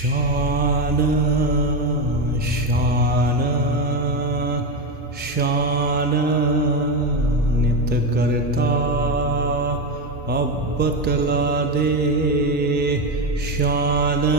Shana, Shana, Shana, Nit Karta, Abbatla De, Shana,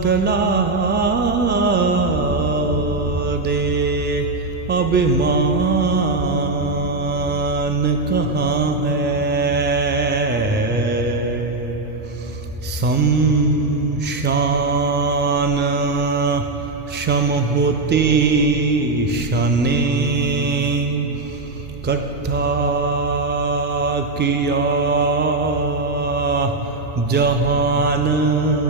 بتلا دے اب مان کہاں ہے؟ شان شم ہوتی شنے۔ کٹھا کیا جہان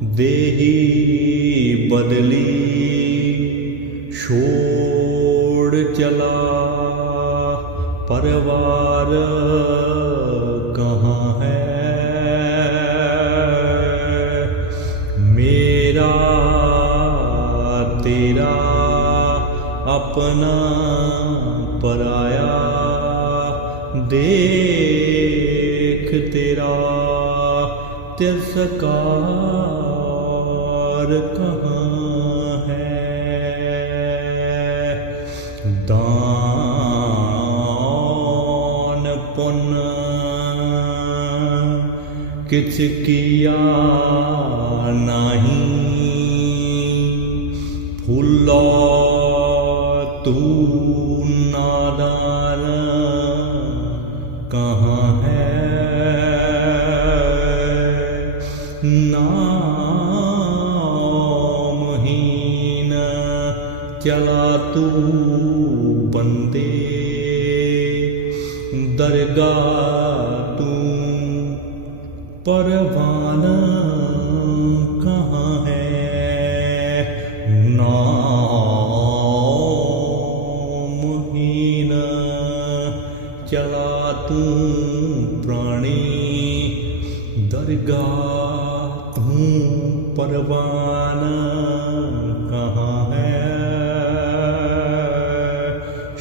دیہی بدلی شوڑ چلا پروار کہاں ہے؟ میرا تیرا اپنا پرایا دیکھ تیرا تسکار کہاں ہے؟ دان پن کچھ کیا نہیں۔ پھول تو نادار کہاں ہے؟ چلا تو بندے درگاہ تو پروانہ کہاں ہے نام مہین چلا تو پرانی درگاہ تو پروانہ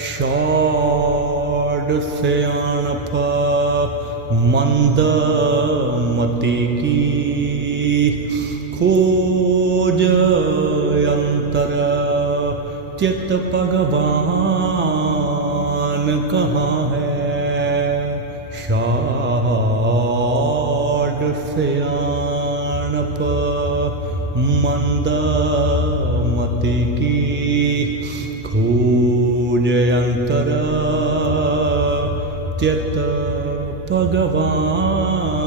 شاڈ سیانپ مند متی کی کھوج انتر چت بھگوان کہاں ہے؟ شاڈ سیانپ مند متی کی کھوج جنتر تگوان